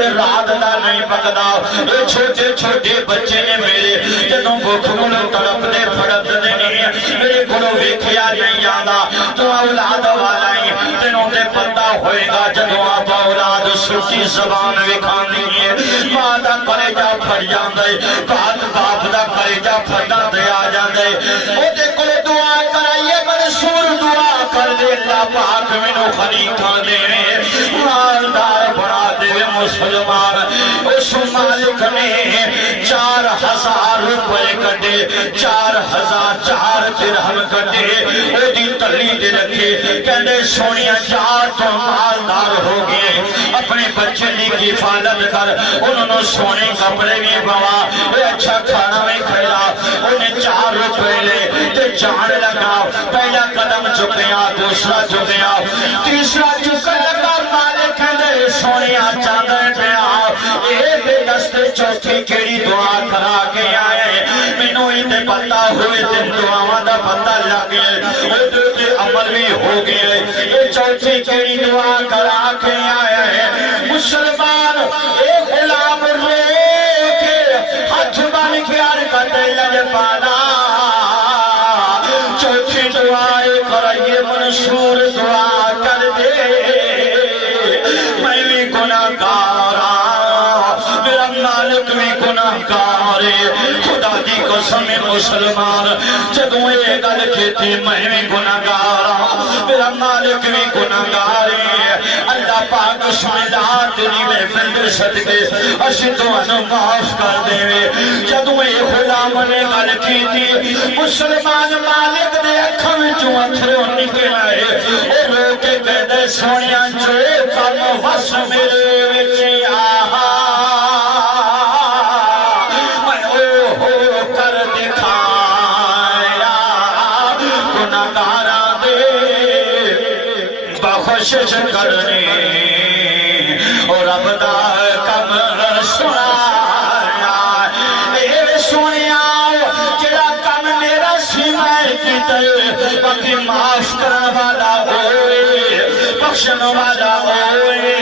تے رات دا نہیں پکدا اے چھوٹے چھوٹے بچے نے میرے جدوں بھوک کولوں تڑپدے پھڑکدے نے میرے کولوں ویکھیا نہیں آندا تو اولاد والا ہی تینوں تے پتہ ہوئے گا جدوں آپ اولاد سچی زبان وکھاندی ہے ماں دا کلیجہ پھٹ جاندے باپ دا کلیجہ پھٹا تے آ جاندے او دے کول دعا کرائیے منصور دعا کر دے اللہ پاک مینوں خلیفہ دے مالدار بنا دے مسلمان اس مالک نے 4000 روپے کٹے 4004 درہم کٹے او دی تلی دے رکھے کہنے سونیا جا تو مالدار ہو گئے اپنے بچے کی حفاظت کر انہوں نے سونے کپڑے بھی بوا اچھا کھانا بھی کھلا انہیں 4 روپے لے تے جان لگا پہلا قدم چکیا دوسرا چکیا تیسرا چکا لگا مالک کہنے سونیا چاندر پیا اے بے دست چوتھی کیڑی دعا کرا کے آئے مینوں تے پتہ ہوئے دن دعاواں دا پتہ لگ گئے تے عمل بھی ہو گئے اے چوتھی کیڑی دعا کرا کے آئے مسلمان اے غلام رے کے ہاتھ بن کے عرقتے لج پانا چوتھی دعائے کرائیے منصور دعا کر دے میں بھی گناہگارا میرا مالک بھی گناہگار خدا دی قسم مسلمان جدوں یہ گل کہتی میں بھی گناہگارا میرا مالک بھی گناہگار اللہ پاک سمجھا تیری محفل دے صدقے اسی تو انہوں معاف کر دے جدوں یہ غلام نے گل کیتی مسلمان مالک دے اکھاں وچوں اتھرو نکل آئے اے رو کے کہدے سونیا جو کم وس میرے وچ آہا میں او ہو کر دکھایا گناہگاراں دے بخشش کرنے اور رب دا کم سنایا اے سنیا جڑا کم میرا سی میں کیتے باقی معاف کرن والا ہوئے بخشن والا ہوئے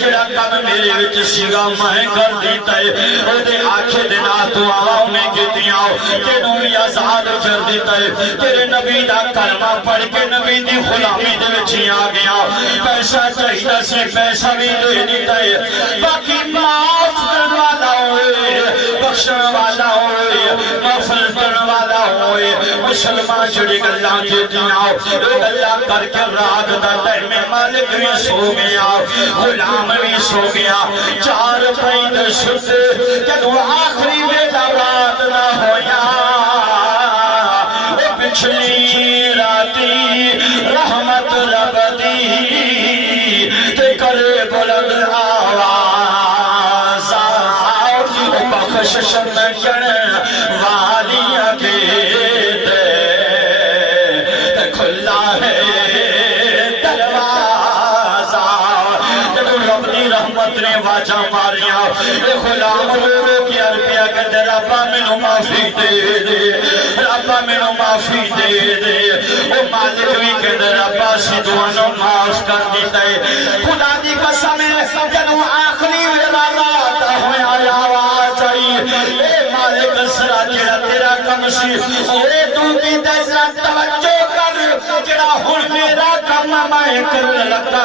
جڑا کم میرے وچ سیگا میں کر دیتا ہے او دے آنکھیں دینا تو آواؤں میں کیتیاں تینوں بھی آزاد کر دیتا ہے تیرے نبی دا کلمہ پڑھ کے نبی دی غلامی دے وچی آ گیا پیسہ چاہیدہ سے پیسہ بھی دے دیتا ہے باقی معاف کرن والا ہوئے بخشن والا ہوئے مغفرت کرن والا ہوئے مسلمان جڑی گلاں کیتیاں اے گلاں کر کے رات دا ٹائم مالک بھی سو گیا غلام بھی سو گیا 4 پینڈ شد جدو آخری ویلا رات نہ ہویا اے پچھلی راتی رحمت رب دی تے کرے بلند آواز اے بخشش منگن والیاں کے تے کھلا ہے رحمت نے واجہ ماریا اے غلام رو کی عربیہ کہتے ربا منو معافی دے دے ربا منو معافی دے دے او مالک بھی کہتے ربا سی دوانو معاف کر دیتا ہے خدا دی قسم ہے جنو آخری ویلالات ہویا آواز آئی اے مالک سرا جڑا تیرا کم سی اے تو کی تیسرا توجہ کر جڑا ہن میرا کم میں کرنے لگتا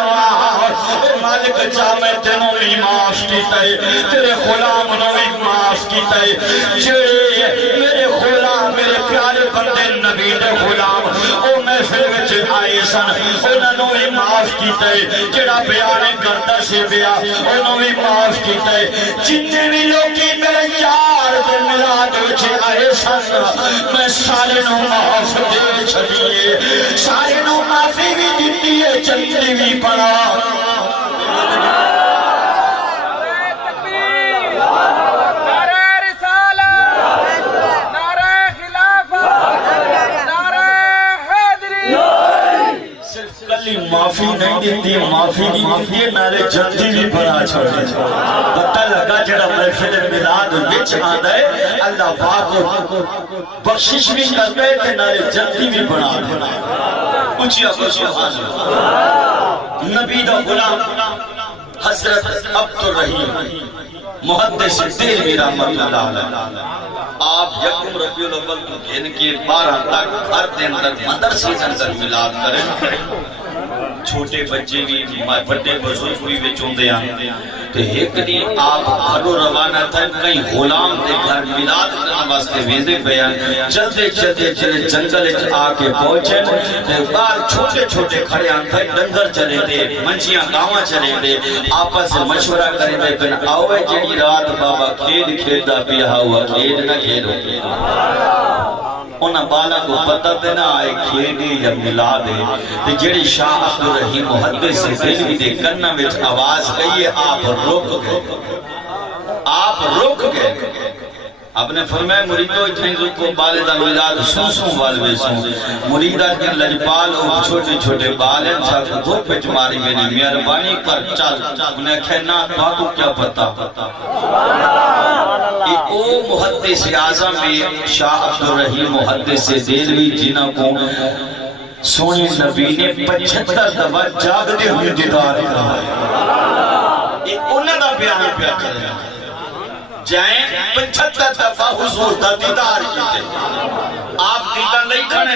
اے مالک چاہ میں تینوں بھی معاف کیتا ہے تیرے غلام نو بھی معاف کیتا ہے جڑے میرے غلام میرے پیارے بندے نبی دے غلام او محفل وچ آئے سن انہاں نو بھی معاف کیتا ہے جڑا بیانے کرتا سی بیا انہوں بھی معاف کیتا ہے جتنے بھی لوگی میرے یار دے میلاد وچ آئے سن میں سارے نو معاف دے چھڑیے سارے نو معافی بھی دیتی ہے چلتی بھی پڑا معافی نہیں دیتی معافی نہیں دیتی ہے نارے جلدی بھی بڑا چھوڑے پتہ لگا جڑا محفل میلاد وچ آندا ہے اللہ پاک بخشش بھی کرتا ہے تے نارے جلدی بھی بڑا اونچی آواز سبحان اللہ نبی دا غلام حضرت عبد الرحیم محدث دہلوی رحمت اللہ علیہ آپ یکم ربیع الاول کو گھن کے 12 تک ہر دن اندر مدرسے اندر میلاد کریں چھوٹے بچے بھی بڑے بزرگ بھی وچ ہوندے ہیں تو ایک دن آپ گھروں روانہ تھے کہیں غلام دے گھر میلاد کرنے واسطے ویندے بیان چلتے چلتے چلے جنگل وچ آ کے پہنچے تے باہر چھوٹے چھوٹے کھڑے ہیں تھے ڈنگر چلے دے منجیاں گاواں چلے دے آپس میں مشورہ کریں دے پھر آوے جڑی رات بابا کھیل کھیلدا پیا ہوا کھیل نہ کھیلو انہاں بالا کو پتہ تے نہ آئے کھیڑی یا ملاد ہے تے جڑی شاہ عبد الرحیم محدث دہلوی دے کناں وچ آواز گئی ہے آپ رک گئے آپ نے فرمایا مریدو اتنے رکو بالدہ ملاد سوں والوے سوں مریدہ کے لجپال اور چھوٹے چھوٹے بالیں چھاک دھوپ پہ چماری میں نے مہربانی کر چل انہیں کہنا باقو کیا پتا او محدث اعظم میں شاہ عبد الرحیم محدث دہلوی جنہوں کو سونے نبی نے 75 دفعہ جاگتے ہوئے دیدار کہا ہے انہوں دا بیان پیا کریں جائیں 75 دفعہ حضور دا دیدار کیتے آپ دیدار نہیں کھڑے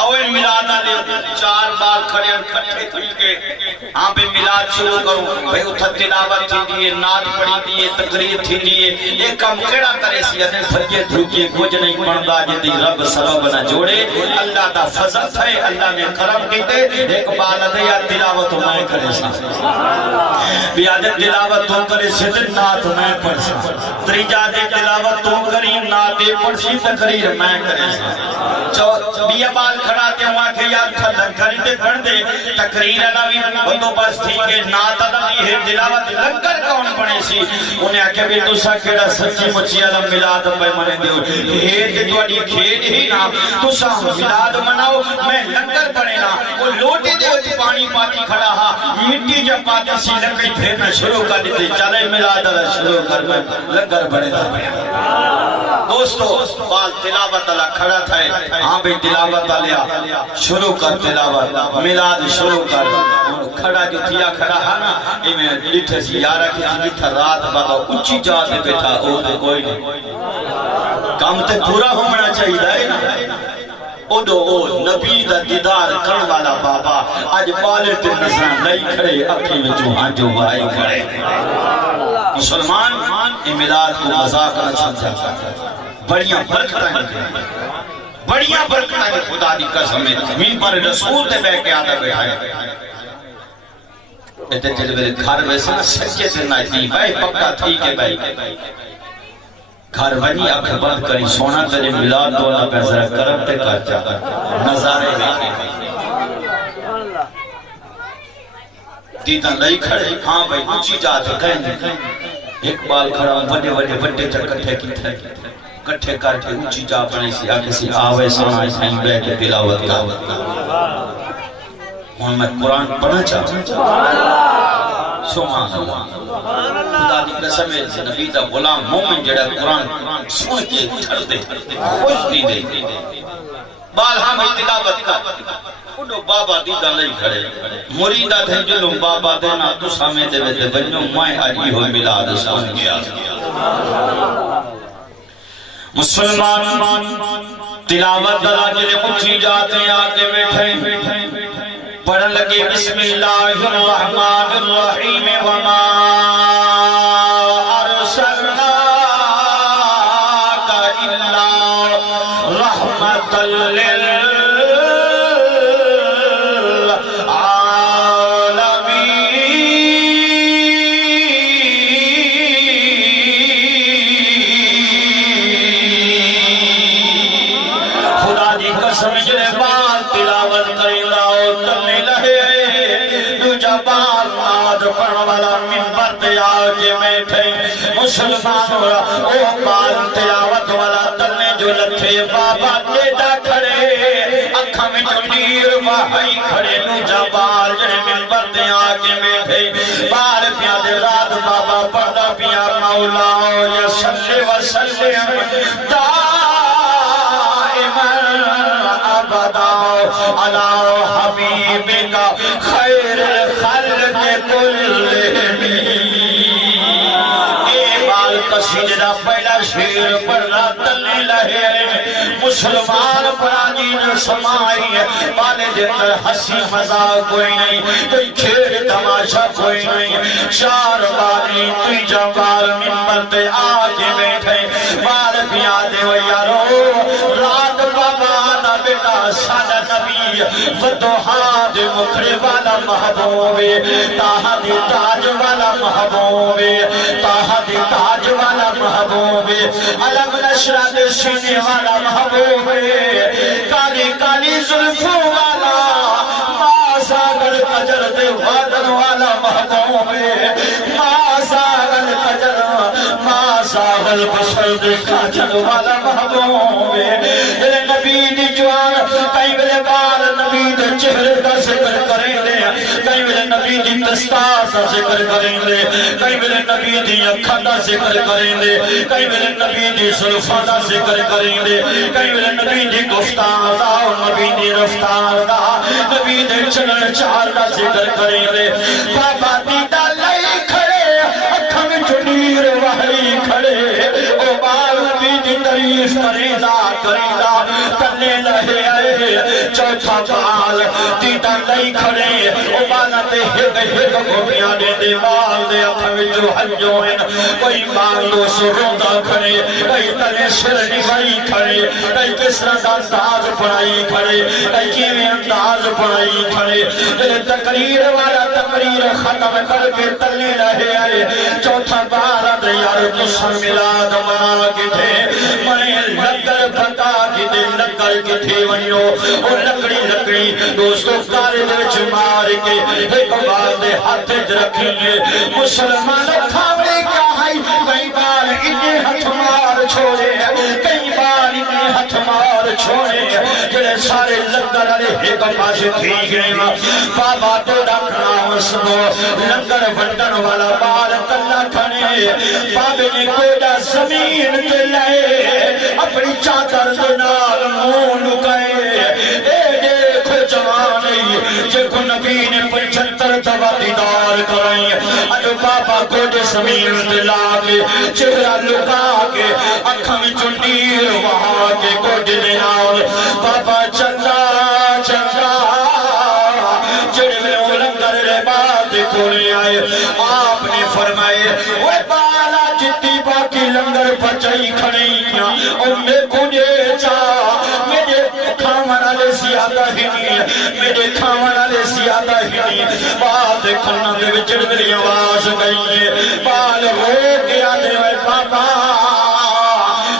اوے ملادہ لے 4 بار کھڑے کھٹے کھٹے ہاں بے ملاد شروع کروں بھئی اتھا تلاوت تھی دیئے ناد پڑی دیئے تقریر تھی دیئے ایک کام کیڑا کرے سی انہیں فریت رکیے کچھ نہیں پڑھدا جدی رب سبب نہ جوڑے اللہ دا فضل تھا اللہ نے کرم کیتے ایک بالدہ یا تلاوت میں کرے سا بیادت تلاوت تو کرے سدن نات میں پڑھ سا تریجہ دے تلاوت تو کریم ناتے پڑھسی تقریر میں کرے سا بیا بال کھڑا تے ہوا کہ یار تھا لنگر دے پڑھ دے تقریر نوی بندو بس تھی کہ ناتا نوی ہے تلاوت لنگر کون پڑھے سی انہیں آکے بھی تُسا کیڑا سچی مچی علم ملاد پہ منے دیو تے توڑی کھیڑ ہی نا تُسا ملاد مناؤ میں لنگر پڑھے نا وہ لوٹے دے ہوتی پانی پاتی کھڑا ہا مٹی جب پاتی سی لکڑی پھیرنا شروع کر دیتے چلے ملاد اللہ شروع کر میں لنگر پڑھے دا دوستو بال تلاوت اللہ کھڑا تھا ہاں بھی تلاوت اللہ شروع کر تلاوت ملاد شروع کر کھڑا جو تھیا کھڑا ہے نا یہ میں لٹھے سی یارہ کی لٹھا رات بابا اچھی جاتے بیٹھا او دے کوئی نہیں کام تے پورا ہونا چاہیے نا او دو او نبی دا دیدار کرن والا بابا آج بالے تے نظر نہیں کھڑے اکھی میں جو ہاں جو بھائی کھڑے مسلمان ملاد کو مذاق نہ سمجھا بڑیاں برکتیں بڑیاں برکتیں خدا دی قسم ہے ممبر رسول تے بے کے آدھا بیٹھا ہے ایتے جلے میرے گھر ویسے سچے سے نہ تھی بھائی پکا تھی کہ بھائی گھر ونی آنکھ بند کری سونا تیرے ملاد دولا پہ ذرا کرم تے کر چاہتا نظارے دیکھے دیدہ نہیں کھڑے ہاں بھائی اچھی جاتے کہیں ایک بال کھڑا بڑے بڑے بڑے چکٹھے کی تھے کٹھے کر کے اچھی جا بنے سی آگے سی آوے سونا سائن بے کے تلاوت کا ہوں میں قرآن پڑھنا چاہتا سبحان اللہ خدا دی قسم ہے نبی دا غلام مومن جڑا قرآن سن کے ٹھڑ دے خوش دی دے بال ہم تلاوت کا اُنہوں بابا دیدہ نہیں کھڑے مریدہ تھے جنہوں بابا دینا تو سامے دے ویدے بنیوں مائیں آجی ہوئی ملاد سان گیا مسلمان تلاوت دلا جلے اچھی جاتے ہیں آگے بیٹھے پڑھ لگے بسم اللہ الرحمن الرحیم وما ارسلناک الا رحمت للعالمین خدا دی قسم جلے بال تلاوت کریں لاؤ تمہیں لہے دوجہ بال ناد پڑھنے والا منبر تے آجے بیٹھے مسلمان ہو رہا او بال تلاوت والا تلنے جو لتھے بابا دیدہ کھڑے اکھا میں جمیر وحی کھڑے دوجہ بال جنہیں منبر تے آجے بیٹھے بال پیادے رات بابا پڑھدا پیا مولا یا صلی وسلم علی حبیبک خیر الخلق کلہم قصیدے دا پہلا شیر پڑھنا تلنے لہے مسلمان پراجی نے سمائی پانے دیتر ہنسی مزاق کوئی نہیں کوئی کھیڑ تماشا کوئی نہیں چار باری توی جوار منبر تے آجے بیٹھے بار پیادے و یارو رات بابا نا بیٹا سادہ نبی فتوحات مکھڑے والا محبوب تاہا دی تاج والا محبوب تاہا دی تاج والا محبوب علم نشرہ دے سینے والا محبوب کالی کالی ظلفوں والا ماساگر قجر دے وادن والا محبوب ماساگر قجر ماساگر بسر دے قجر والا محبوب نبی دی جوان کئی بلے بار نبی دے چہرے دا ذکر کریں دے کئی بلے نبی دی دستار دا ذکر کریں دے کئی بلے نبی دی اکھا دا ذکر کریں دے کئی بلے نبی دی صلفہ دا ذکر کریں دے کئی بلے نبی دی گفتار دا نبی دی رفتار دا نبی دے چلن چار دا ذکر کریں دے بابا دیدہ لئی کھڑے اکھا میں چنیر وحی کھڑے او بار نبی دی تعریف کریدہ کریدہ تلنے لہے آئے چوتھا بال دیدہ لئی کھڑے او بالا تے ہگ ہگ گھومیاں دے بال دے اپنے جو حجوین کوئی مالو سروندہ کھڑے کوئی تلے شرنی بھائی کھڑے کوئی کس انداز پڑھائی کھڑے کوئی کیویں انداز پڑھائی کھڑے تقریر والا تقریر ختم کر کے تلنے رہے آئے چوتھا بار دے یار تسر ملاد منا کی تھے میں لگر پتا کی دے لگر کی تھے ونیو اور لکڑی دوستو کارے دے چمار کے ایک بار دے ہاتھ رکھیں مسلمان کھاوڑے کیا ہے کئی بار انہیں ہاتھ مار چھوڑے کئی بار انہیں ہاتھ مار چھوڑے جلے سارے لگر علی ایک پاس تھی گئے بابا تو ڈاکنا سنو لگر ونڈن والا بار کلا کھنے بابے نے کوڑا زمین کے لائے اپنی چادر دنال مون لکائے اے دیکھو جوانے جے کو نبی نے 75 دفعہ دیدار کرائیں اجو بابا کوڑے زمین دلا کے چہرہ لکا کے اکھا میں چنڈیر وہاں کے کوڑے دنال بابا چلا چلا جڑے میں اولنگر رباد کھولے آئے آپ نے فرمائے وہ بالا جتی باقی لنگر بچائی کھڑیاں اور میں کھوڑے جا میرے کھاون علی زیادہ ہی نہیں میرے کھاون علی زیادہ ہی نہیں بات کھلنا دے وچڑ میری آواز گئی ہے بال ہو گیا دے وے بابا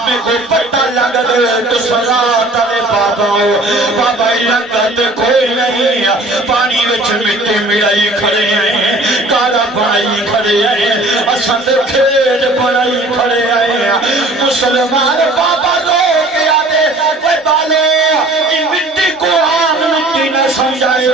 میں کو پتہ لگ دے تو سزا تلے بابا لگت کوئی نہیں پانی وچ مٹی ملائی کھڑے ہیں کالا بنائی کھڑے ہیں اسند کھیڑ بنائی کھڑے ہیں مسلمان بابا رو گیا دے وہ بالو ان مٹی کو عام مٹی نہ سمجھائے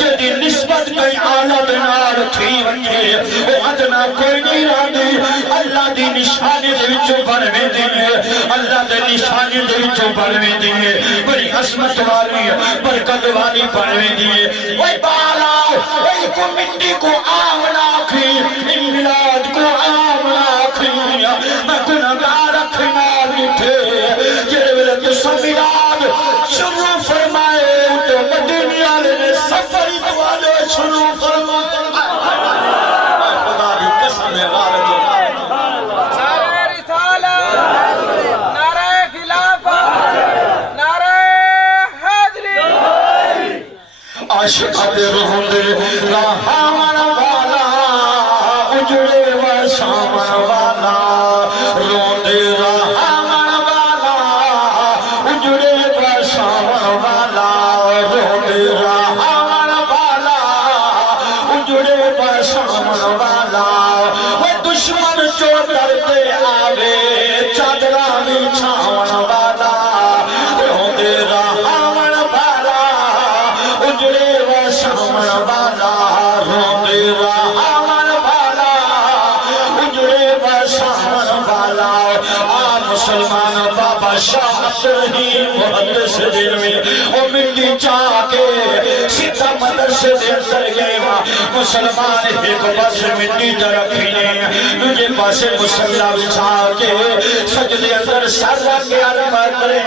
جدی نسبت کئی آلہ بنار تھی ونجے وہ ادنا کوئی نہیں رہی اللہ دی نشانی دے وچوں بنوے دیئے اللہ دے نشانی دے وچوں بنوے دیئے بڑی عظمت والی برکت والی بنوے دیئے وہ بالا وہ کو مٹی کو آم لاکھی ان ملاد کو آم لاکھی میں گناہگار رکھنا لٹھے جڑے ویلے سب ملاد شروع فرمائے تو مدینے والے نے سفر والے شروع فرمائے خدا کی قسم ہے غالب نعرہ رسالت نعرہ خلافت نعرہ حیدری عاشقات روند راہمان والا اجڑے و سامان والا روند راہمان والا اجڑے و سامان والا روند راہمان والا اجڑے و سامان والا وہ دشمن جو ڈرتے آوے چادرہ بھی چھاون والا روند راہمان والا اجڑے و سامان والا روند راہمان والا اجڑے و سامان والا مسلمان بابا شاہ عبدالرحیم محدث دل میں او مٹی چاہ کے سیدھا مدرسے دے اندر گئے مسلمان ایک پاس مٹی رکھنے دوجے پاس مسلح بچھا کے سجدے اندر سر کے عرض کرے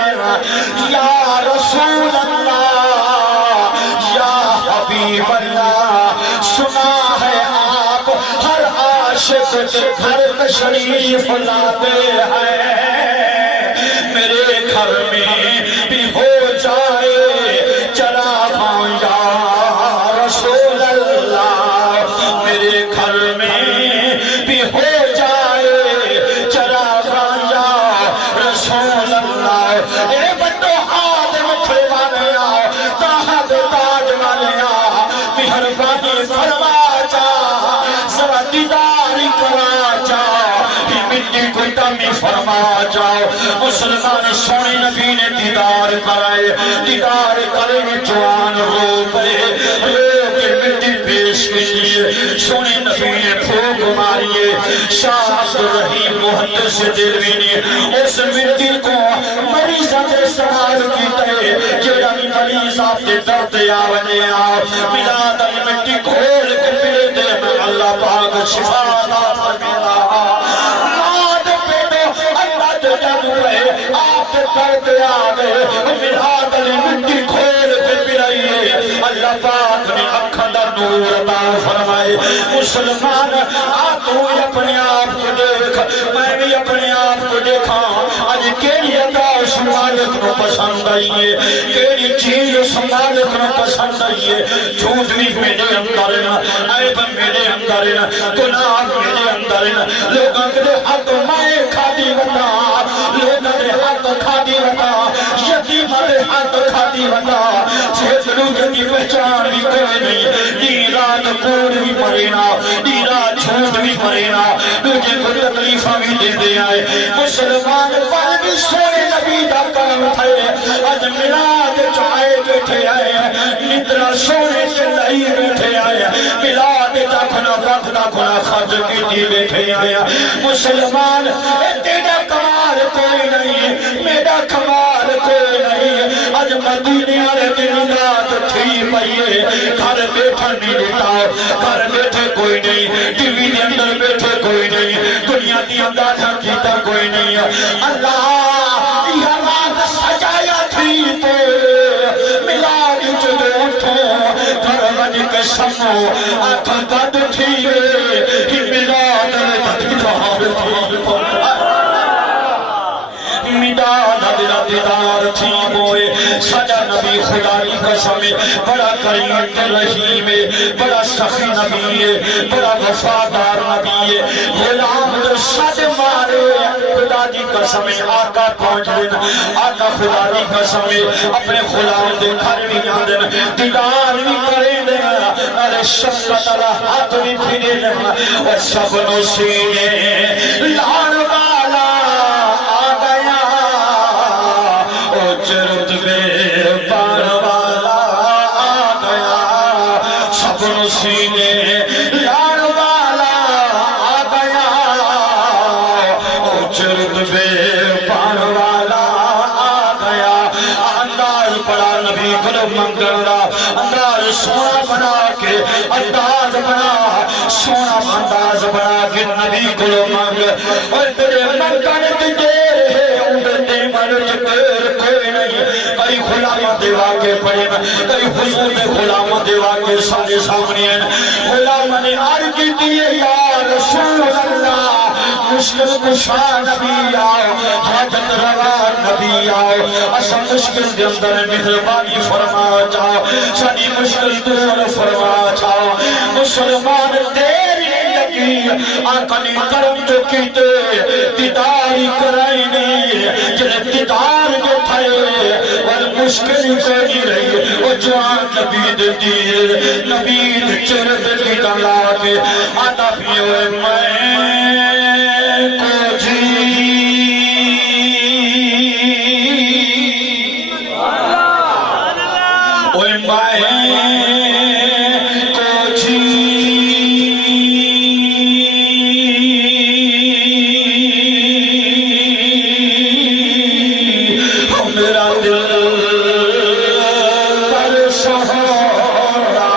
یا رسول اللہ یا حبیب اللہ سنا ہے آپ ہر عاشق کے گھر تشریف لاتے ہیں میرے گھر میں بھی ہو جائے چراغ یا رسول اللہ میرے گھر میں بھی ہو جائے چراغ یا رسول اللہ اے بندو ہاتھ مٹھے والے آؤ تاہت تاج والے آؤ مہربانی فرما جا ذرا دیداری کرا جا مٹی کو تمی فرما جاؤ مسلمان سونے نبی نے دیدار کرائے دیدار کرے جوان رو پڑے کے مٹی پیش کیجئے سونے نبی نے پھوک ماریے شاہ عبدالرحیم محدث دلوی نے اس مٹی کو مریضہ دے سوال کیتا ہے جڑا مریض آپ دے درد آونے آؤ ملاد مٹی کھول کے پھر دے میں اللہ پاک شفا عطا فرمائے آپ درد آگئے ملاد علی مٹی کھول کے پھرائیے اللہ پاک نے اکھن دا نور عطا فرمائے مسلمان تو اپنے آپ کو دیکھ میں بھی اپنے آپ کو دیکھا آج کیلی عطا اس مالک نو پسند آئیے کیلی چیز اس مالک نو پسند آئیے جھوٹ بھی میرے اندر عیب میرے اندر گناہ میرے اندر لوگاں کے حق میں کھادی بتا لوگاں کے حق کھادی بتا یتیمہ کے حق کھادی بتا چھت لوگ کی پہچان بھی کوئی نہیں دی رات کوڑ بھی مرینا دی رات جھوٹ بھی مرینا تجھے کو تکلیفہ بھی دے دے آئے مسلمان پر بھی سوئے نبی دا کرم تھے آج ملاد چاہے بیٹھے آئے نترا سونے سے نہیں بیٹھے آئے ملاد چاکھنا وقتا کھنا خرج کی دی بیٹھے آئے مسلمان تیرا کمال کوئی نہیں میرا کمال کوئی نہیں آج مدینے والے دن رات تھی پئیے گھر بیٹھا نہیں دیتا گھر بیٹھے کوئی نہیں ٹی وی دے اندر بیٹھے کوئی نہیں دنیا دی اندازہ کیتا کوئی نہیں اللہ یہ رات سجایا تھی تو ملاد جدو اٹھو گھر بن کے سمو آنکھ بند تھی ہی ملاد میدان دیدار تھی ہوئے سجا نبی خدا کی قسم بڑا کریم رحیم بڑا سخی نبی بڑا وفادار نبی غلام تو سج مارے خدا کی قسم آقا پہنچ دن آقا خدا کی قسم اپنے غلام دے گھر بھی آدن دیدار بھی کرے دیں ارے شفقت اللہ ہاتھ بھی پھرے دیں اور سب نسینے لان والا سینے لان والا آ گیا چرد بے پان والا آ گیا انداز بڑا نبی گلو منگلہ انداز سونا بنا کے انداز بنا سونا انداز بنا کے نبی گلو منگ اور تیرے منگل تجھے اندھتے مرچ تیر کوئی نہیں کئی غلامہ دیوا کے پڑے کئی حضور میں غلامہ دیوا کے سامنے ہیں غلامہ نے عرض کی دیئے یا رسول اللہ مشکل کشا نبی آؤ حاجت روا نبی آؤ اسا مشکل دے اندر مہربانی فرما جاؤ سنی مشکل دور فرما جاؤ مسلمان تیری لگی آقا نے کرم جو کیتے دیداری کرائی نہیں جنہیں دیدار جو تھے اور مشکل کوئی رہی وہ جوان نبی دیئے نبی چرد کی دلا کے آتا بھی ہوئے میں کو جی اوہ میں کو جی میرا دل پر سہارا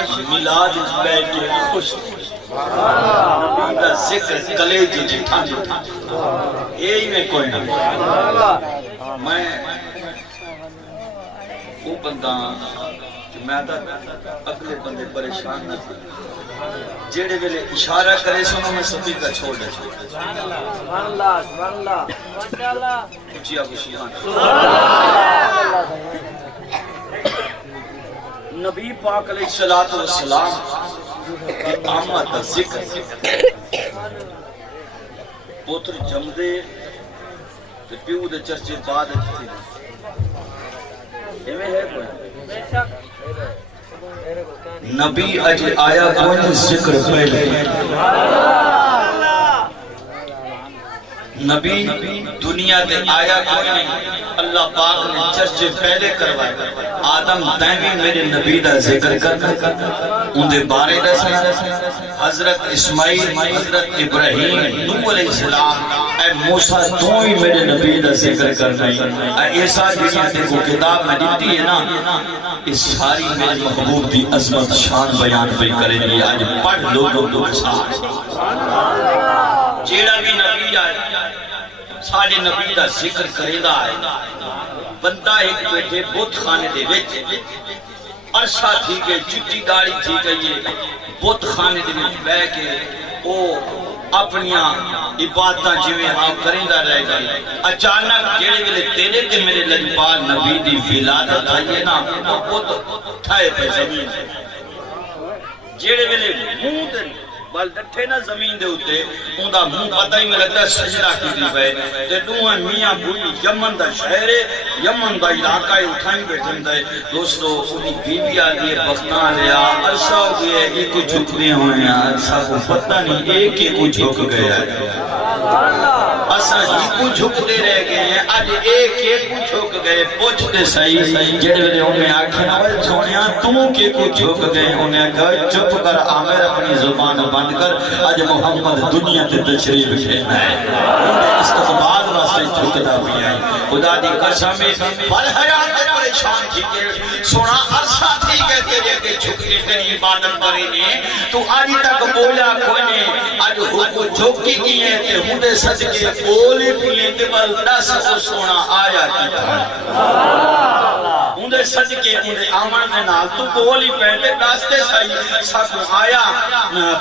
کاش میلاد اس بیٹھ کے خوش نبی دا ذکر کلیج جٹھا جٹھا یہی میں کوئی نہ میں وہ بندہ کہ میں اگلے بندے پریشان نہ تھی جیڑے ویلے اشارہ کرے سنو میں سبھی کا چھوڑ دے سبحان اللہ سبحان اللہ ماشاءاللہ اچھی ابو شیخان نبی پاک علیہ السلام کی آمد کا ذکر پوتر جمدے پیو دے چرچے بعد تھی ایویں ہے کوئی نبی اج آیا کوئی ذکر پہلے نبی دنیا تے آیا کوئی نہیں اللہ پاک نے چرچے پہلے کروائے آدم تیمی میرے نبی دا ذکر کرنا ان دے بارے دسنا حضرت اسماعیل حضرت ابراہیم نوح علیہ السلام اے موسیٰ تو ہی میرے نبی دا ذکر کرنا اے ایسا دنیا تے کو کتاب میں دیتی ہے نا اس ساری میرے محبوب دی عظمت شان بیان پہ کرے لئے آج پڑھ لوگوں کو ساتھ جیڑا بھی نبی آئے سارے نبی دا ذکر کرے دا آئے بندہ ایک بیٹھے بت خانے دے وچ عرصہ تھی گئے چٹی داڑی تھی گئی بت خانے دے وچ بے کے او اپنیاں عبادتاں جویں ہاں کریندا رہ گئے اچانک جیڑے ویلے تیرے تے میرے لجپال نبی دی ولادت آئی نا او بت ٹھائے پہ زمین جیڑے ویلے منہ تے بل ڈٹھے نا زمین دے ہوتے ان دا منہ پتہ ہی میں لگتا ہے سجدہ کی دی پہ تے دوہاں میاں بوئی یمن دا شہر ہے یمن دا علاقہ ہے اٹھائیں بیٹھیں دے دوستو انہی بیوی آگئے بختان لیا عرصہ ہو گئے ایک کو جھکنے ہوئے ہیں عرصہ کو پتہ نہیں ایک کو جھک گیا ہے عرصہ ہی کو جھکتے رہ گئے ہیں آج ایک کو جھک گئے پوچھتے صحیح جڑے ویلے انہیں آنکھیں نوال چھوڑیاں تمہوں کے کو جھک گئے انہیں کہا چپ کر عامر اپنی زبان بند کر آج محمد دنیا تے تشریف کھینا ہے انہیں استقبال واسطے جھکتا بھی آئی خدا دی قسم بل حیات پریشان تھی کہ سونا عرصہ تھی کہ تیرے کے جھکنے تیری عبادت کرنے تو آج تک بولا کوئی نے آج حکو جھکی کی ہے کہ ہندے سج کے بولے پلے تبل دس کو سونا آیا کی ہندے سج کے ہندے آمن دے نال تو بولی پہلے دستے سائی سب آیا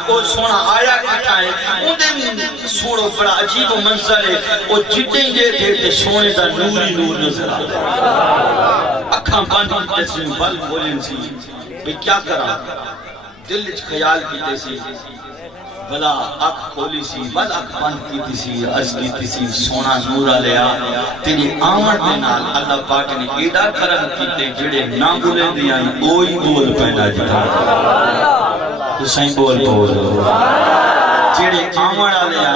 کو سونا آیا کھتا ہے ہندے سوڑو بڑا عجیب و منظر ہے وہ جتیں گے تھے کہ سونے دا نوری نور نظر آتا اکھاں بند کیتے سی بل بولیں سی بھئی کیا کرا دل اچھ خیال کیتے سی بلا اکھ کھولی سی بل اکھ بند کیتی سی عرض کیتی سی سونا نورا لیا تیری آمد دینال اللہ پاک نے ایڈا کرم کیتے جڑے نہ بولیں دیا اوئی بول پہنا جتا تو سائیں بول جڑے آمد لیا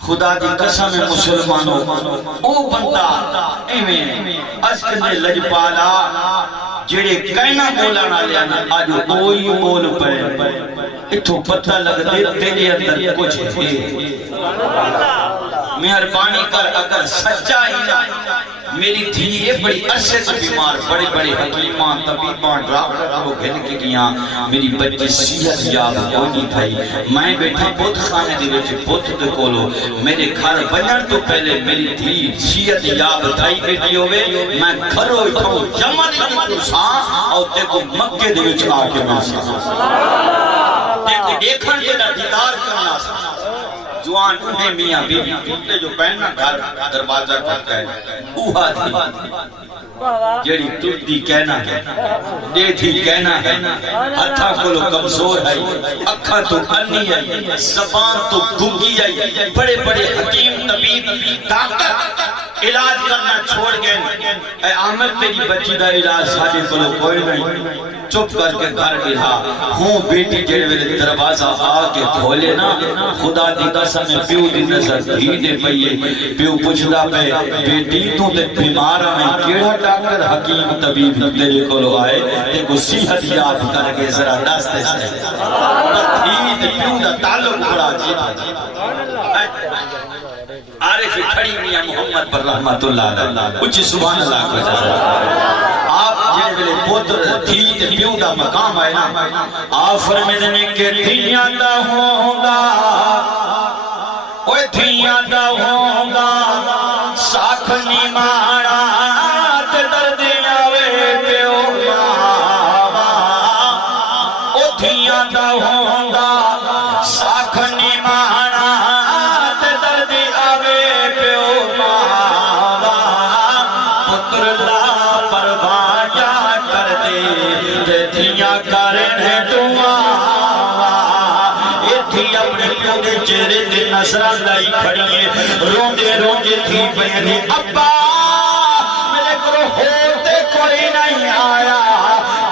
خدا دی قسم مسلمانوں او بندہ ایویں اسکنے لجپالا جڑے کہنا بولانا لیا نا آج اوئی بول پڑے اتھو پتہ لگ دے تیرے اندر کچھ ہے مہربانی کر اگر سچا ہی نہ میری تھی یہ بڑی عرصے سے بیمار بڑے بڑے حکیمان طبیبان ڈاکٹر کو گھن کے گیا میری بچی صحت یاب کوئی نہیں تھائی میں بیٹھا بت خانے دے وچ بت دے کولو میرے گھر بنن تو پہلے میری تھی صحت یاب تھائی بیٹھی ہوئے میں گھروں اٹھوں یمن کو ساں اور دیکھو مکے دے وچ آ کے میں دیکھو دیکھن جڑا دیدار کرنا سا جوان انہیں میاں بیوی پوتے جو پہننا گھر دروازہ کرتا ہے اوہا تھی جیڑی تردی کہنا ہے دے تھی کہنا ہے ہتھا کلو کمزور ہے اکھا تو انی ہے زبان تو گنگی ہے بڑے بڑے حکیم طبیب ڈاکٹر علاج کرنا چھوڑ گئے اے عامر تیری بچی دا علاج ساڑھے کلو کوئی نہیں چپ کر کے گھر بھا ہوں بیٹی جڑے ویلے دروازہ آکے کھولے نا خدا دی قسم میں پیو دی نظر دھی دے پئیے پیو پوچھدا پہ بیٹی تو تے بیمار میں کیڑا ڈاکٹر حکیم طبیب تیرے کولو آئے تے کو صحت یاب کر کے ذرا راستے سے دھی تے پیو دا تعلق بڑا جیتا عارف کھڑی میاں محمد پر رحمت اللہ علیہ کچھ سبحان اللہ کو جزا آپ جے ویلے پتر تھی تے پیو دا مقام آئے نا آپ فرمیدے نے کہ دھیاں دا ہوندا اوے دھیاں دا ہوندا ساکھ نہیں مانا تے درد آوے پیو ماوا او دھیاں دا ہوندا ساکھ نہیں مانا تے درد آوے پیو ماوا پتر لا پروایا کر دے تے دھیاں کرنے دعا اپنے پیو دے چہرے دے نظران لائی کھڑیے روندے روندے تھی پہنے ابا میرے کو ہوتے کوئی نہیں آیا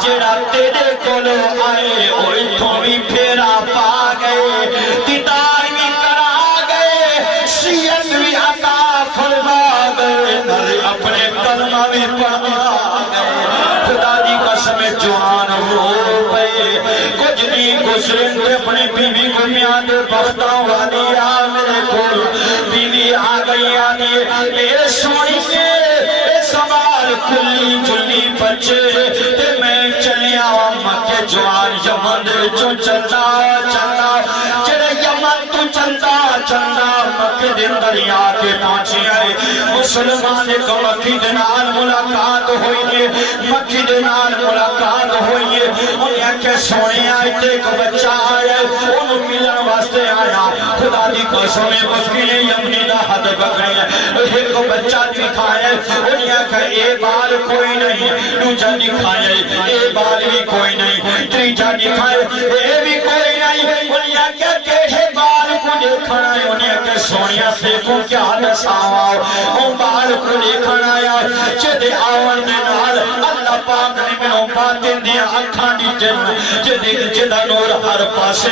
جڑا تیرے کولو آئے اوئی تو بھی پھیرا پا گئے دیدار بھی کرا گئے سیت بھی عطا فرما گئے اپنے کلمہ بھی پڑھا گئے خدا دی قسم جوان رو پئے کچھ نہیں گزرن دے اپنے بیوی کو میاد بختوں والی آ میرے کول بیوی آ گئی آنی میرے سونی سے سوال کلی جلی بچے تے میں چلے آؤں مکہ جوان یمن جو چلتا چلتا جڑے یمن تو چلتا چلتا مکہ دن دریا کے پہنچی آئے مسلمان کو مکہ دنال ملاقات ہوئی ہے مکہ دنال ملاقات ہوئی ہے انہیں کہ سونے آئے تے کو بچہ آیا انہوں ملن واسطے آیا خدا دی قسمیں مکہ یمنی دا حد بکرے ہیں ایک کو بچہ دکھائے انہیں کہ اے بال کوئی نہیں دوجہ دکھائے اے بال بھی کوئی نہیں تیجہ دکھائے اے بھی کوئی نہیں انہیں کہ کیڑے بال کو دیکھنا ہے انہیں کہ سونیا سے کو کیا نساؤ ان بال کو دیکھنا آیا جدے آون دے نال اللہ پاک نے منوں باطن دیا اکھاں دی جدہ نور ہر پاسے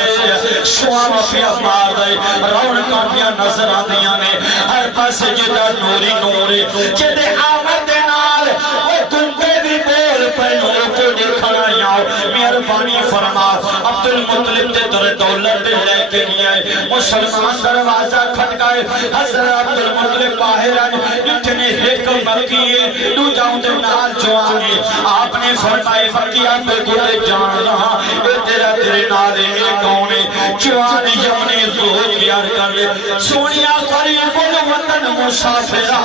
شوام پیا مار دے رونقاں پیا نظر آدیاں نے ہر پاسے جدہ نوری نورے جدے آون دے نال وہ تنتے بھی بول پہ نور کو دیکھنا آیا مہربانی فرما عبدالمطلب تے در دولت لے کے لیے مسلمان دروازہ کھٹکائے حضرت عبدالمطلب باہر آئے اتنے ایک مکیے دو جاؤں دے نال جوانے آپ نے فرمائے مکیہ پہ گلے جان رہا اے تیرا تیرے نالے ایک ہونے جوان یمنے زور کیار کر لے سونیا قریب الوطن مسافرہ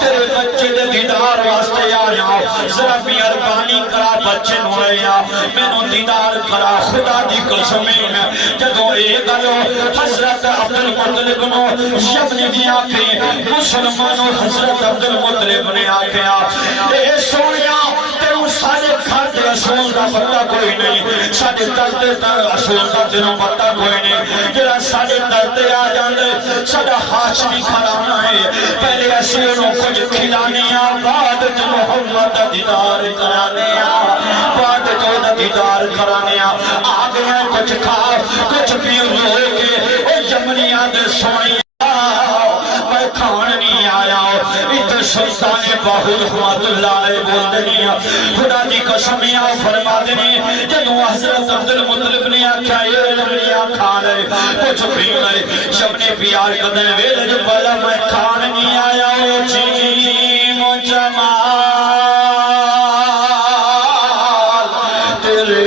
تیرے بچے دے دیدار واسطے آیا ذرا مہربانی کرا بچے نویا میں نو دیدار کرا خدا دی قسمیں جدو اے گلو حضرت عبدالمطلب نو یمنی دی آنکھیں مسلمانوں حضرت عبدالمطلب نے آنکھیں اے سونیا تیروں سارے گھر دے رسول دا پتہ کوئی نہیں سارے درد در رسول دا تیروں پتہ کوئی نہیں جرا سارے درد آ جاندے سارا ہاتھ نہیں کھلانا ہے پہلے اسیروں کچھ کھلانے بعد جو محمد دیدار کرانے بعد جو دیدار کرانے آ گیا کچھ کھا کچھ بھی روئے گے او یمنیاں دے سوئی میں کھان نہیں آیا ادھر سلطان باہر حمد اللہ علیہ بول دنیا خدا دی قسمیاں فرما دنی جنہوں حضرت عبدالمطلب نے آکھا یہ یمنیاں کھا لے کچھ بھی لے شبنے پیار قدر ویل جو بلا میں کھان نہیں آیا جیم و جمال تیرے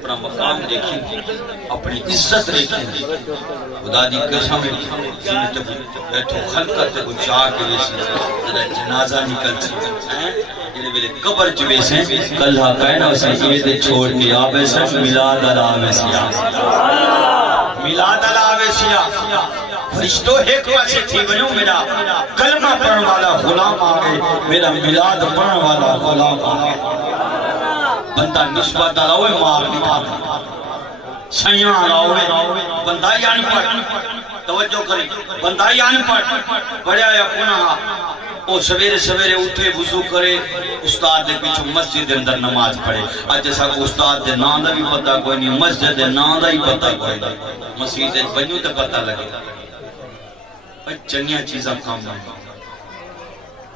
اپنا مقام دیکھی اپنی عزت دیکھی خدا دی قسم جن تے بیٹھو خلقت تے چاہ کے ویسی جنازہ نکل سی جڑے ویلے قبر چ ویسے کلھا کہنا اسے یہ تے چھوڑ کے آوے سب میلاد علاوہ سیا میلاد علاوہ سیا فرشتوں ایک پاسے تھی بنو میرا کلمہ پڑھن والا غلام آگئے میرا میلاد پڑھن والا غلام آگئے بندہ نسبت آلاوے مار نکالا سیاں آلاوے بندہ ہی آن پڑھ توجہ کریں بندہ ہی آن پڑھ پڑھے آیا پناہ وہ سویرے سویرے اٹھے وضو کرے استاد دے پیچھو مسجد دے اندر نماز پڑھے آج جیسا کو استاد دے نام دا بھی پتہ کوئی نہیں مسجد دے نام دا ہی پتہ کوئی نہیں مسجد دے بنیوں تے پتہ لگے چنگیاں چیزاں کام آئیں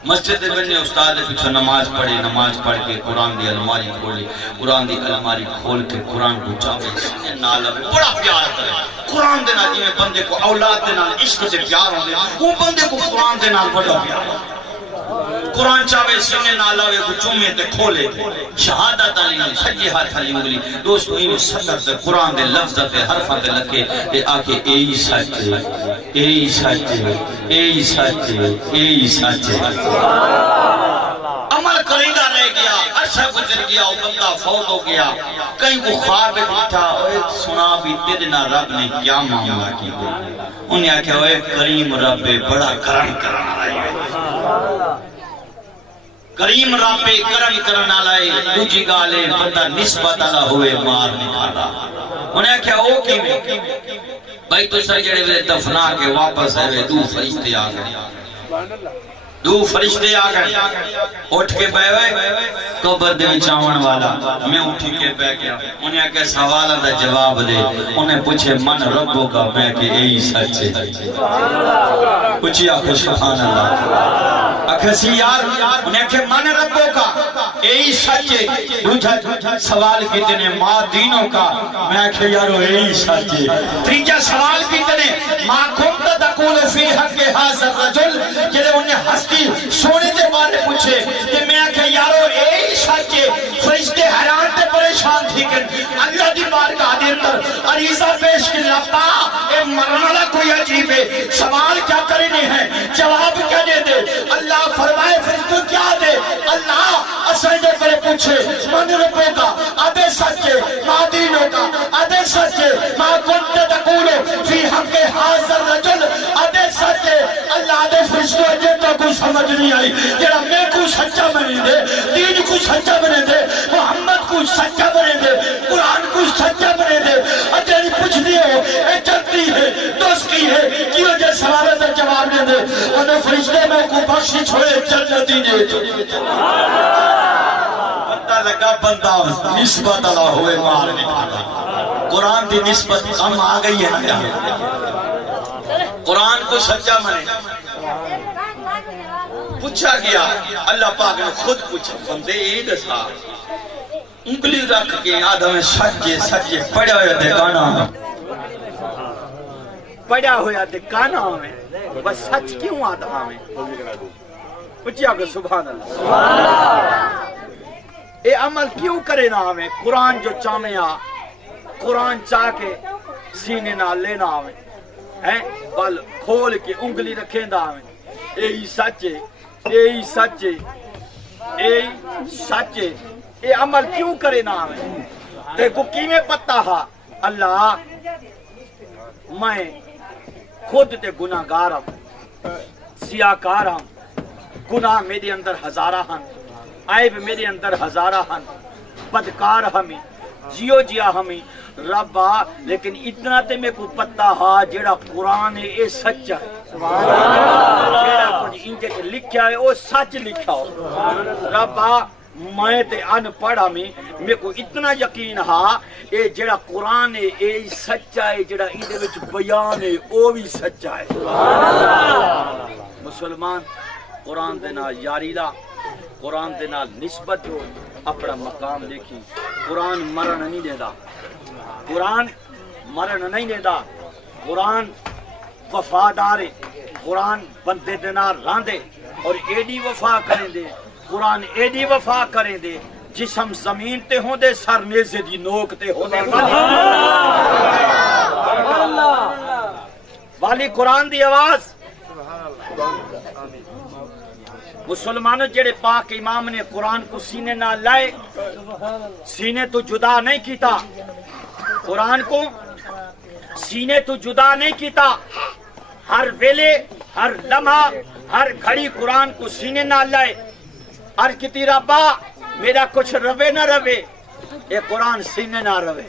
مسجد دے بننے استاد دے پیچھو نماز پڑھے نماز پڑھ کے قرآن دی علماری کھولے قرآن دی علماری کھول کے قرآن کو چاہے سنے نالا بڑا پیار کرے قرآن دے نال جی میں بندے کو اولاد دے نال عشق سے پیار ہوں دے وہ بندے کو قرآن دے نال بڑا پیار ہوں قرآن چاہے سنے نالاوے کو چومے تے کھولے شہادت علی سجی ہاتھ علی انگلی دوستو یہ صدر تے قرآن دے لفظ تے حرفہ تے لکھے تے آکے اے سچ اے سچ اے سچ اے سچ عمل کریدہ رہ گیا عرصہ گزر گیا وہ بندہ فوت ہو گیا کہیں کو خواب بیٹھا سنا بھی تیرنا رب نے کیا معاملہ کی انہیں آکھا اے کریم رب بڑا کرم کرنا رہی ہے کریم رب کرم کرنا لائے دوجی گالے بندہ نسبت اللہ ہوئے مار نکالا انہیں کیا او کی میں بھائی تو سجڑے وے دفنا کے واپس ہے دو فرشتے آگئے دو فرشتے آگئے اٹھ کے بیوے قبر دے چاون والا میں اٹھی کے بے گیا انہیں کہ سوالہ دا جواب دے انہیں پوچھے من ربو کا میں کہ اے سچے پوچھی آکھو سبحان اللہ اکھسی یار انہیں کہ من ربو کا اے سچے سوال کتنے ماں دینوں کا میں کہ یارو اے سچے تیجا سوال کتنے ماں کھمتا تقول فی حق حاضر رجل جلے انہیں ہستی سونے دے بارے پوچھے کہ میں کہ یارو اے سچے فرشتے حیران تے پریشان تھی کہ اللہ دی بارگاہ دے اندر عریضہ پیش کے لپا اے مرنالا کوئی عجیب ہے سوال کیا کرنے ہیں جواب کیا دے دے اللہ فرمائے فرشتوں کیا دے اللہ اسجدے پر پوچھے من ربے کا ادے سچے ماں دینوں کا ادے سچے ماں کنت تقولو فی حق حاضر رجل ادے سچے اللہ دے فرشتوں اجے تو کو سمجھ نہیں آئی جڑا میں کو سچا بنے دے دین کو سچا بنے دے محمد کو سچا بنے دے قرآن کو سچا بنے دے اجے پوچھ دیے ہو اے جنتی ہے دوست کی ہے کی وجہ سوالہ دا جواب دے دے انہیں فرشتے میں کو بخشی چھوڑے جنتی دے بندہ لگا بندہ نسبت اللہ ہوئے مار نکالا قرآن دی نسبت کم آ گئی ہے نا قرآن کو سچا بنے پوچھا گیا اللہ پاک نے خود پوچھا بندے عید تھا انگلی رکھ کے آدھا سجے سجے پڑھا ہویا دے کانا پڑھا ہویا دے کانا میں بس سچ کیوں آدھا میں پوچھا کہ سبحان اللہ اے عمل کیوں کرے نا ہمیں قرآن جو چاہمیں آ قرآن چاہ کے سینے نہ لینا ہمیں بل کھول کے انگلی رکھیں دا ہمیں اے سچے اے سچے اے سچے اے عمل کیوں کرے نا ہمیں دیکھو کی میں پتہ ہا اللہ میں خود تے گناہگار ہوں سیاکار ہوں گناہ میرے اندر ہزارہ ہن عیب میرے اندر ہزارہ ہن بدکار ہمیں جیو جیا ہمیں ربا لیکن اتنا تے میں کو پتہ ہا جیڑا قرآن ہے اے سچا ہے جیڑا کچھ انجے کے لکھیا ہے وہ سچ لکھا ہو ربا میں تے ان پڑھا میں کو اتنا یقین ہا اے جیڑا قرآن ہے اے سچا ہے جیڑا ایدے وچ بیان ہے وہ بھی سچا ہے مسلمان قرآن دے نال یاری دا قرآن دے نال نسبت جو اپنا مقام دیکھی قرآن مرن نہیں دے دا قرآن مرن نہیں دے دا قرآن وفادار ہے قرآن بندے دے نال راندے اور ایڈی وفا کریں دے قرآن ایڈی وفا کریں دے جسم زمین تے ہوندے سر نیزے دی نوک تے ہوندے والی قرآن دی آواز مسلمانوں جڑے پاک امام نے قرآن کو سینے نہ لائے سینے تو جدا نہیں کیتا قرآن کو سینے تو جدا نہیں کیتا ہر ویلے ہر لمحہ ہر گھڑی قرآن کو سینے نہ لائے ہر کتی ربا میرا کچھ روے نہ روے یہ قرآن سینے نہ روے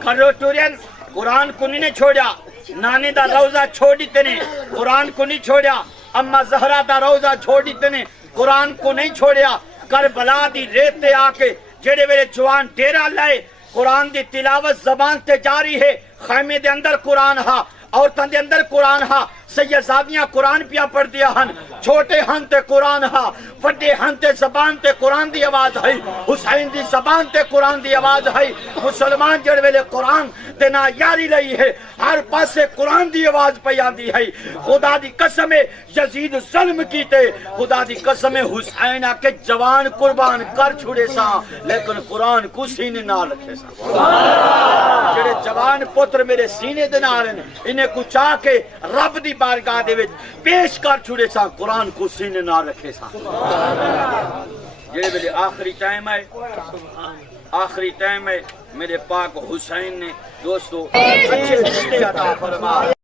کرو ٹورین قرآن کو نہیں چھوڑیا نانی دا روزہ چھوڑی تنے قرآن کو نہیں چھوڑیا اما زہرا دا روزہ چھوڑی تنے قرآن کو نہیں چھوڑیا کربلا دی ریت تے آکے جڑے ویلے جوان ڈیرا لائے قرآن دی تلاوت زبان تے جاری ہے خیمے دے اندر قرآن ہا عورتاں دے اندر قرآن ہا سیدزادیاں قرآن پیا پڑھ دیا ہن چھوٹے ہن تے قرآن ہا وڈے ہن تے زبان تے قرآن دی آواز ہے حسین دی زبان تے قرآن دی آواز ہے مسلمان جڑ ویلے قرآن تے نا یاری لئی ہے ہر پاسے قرآن دی آواز پہ آندی ہے خدا دی قسم یزید ظلم کیتے خدا دی قسم حسین آ کے جوان قربان کر چھوڑے سا لیکن قرآن کو سینے نہ رکھے سا جڑے جوان پتر میرے سینے دے نال انہیں کو چاہ کے رب دی بارگاہ دے وچ پیش کر چھوڑے سا قرآن کو سینے نہ رکھے سا جڑے ویلے آخری ٹائم ہے میرے پاک حسین نے دوستو اچھے رشتے عطا فرما